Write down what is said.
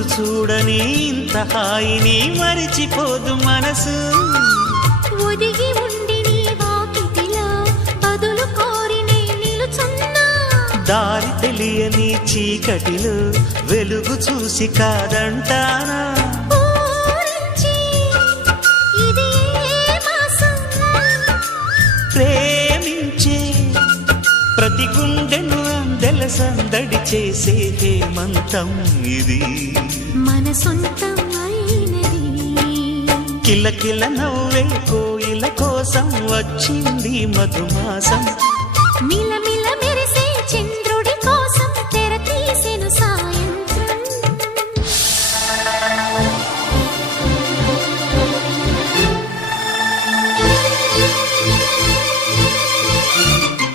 రోజు చూడని ఇంత హాయిని మరిచిపోదు మనసు. ఒదిగి ఉండి నీ వాకిటిలో బదులు కోరి నే నిలుచున్నా. దారి తెలియని చీకటిలో వెలుగు చూసి కాదంటానా. ఊరించి ఇది ఏ మాసం? ప్రేమించే ప్రతి గుండెను అందెల సందడి చేసే హేమంతం ఇది. మన సొంతం అయినది. కిలకిల నవ్వే కోయిల కోసం వచ్చింది మధుమాసం. మిలమిల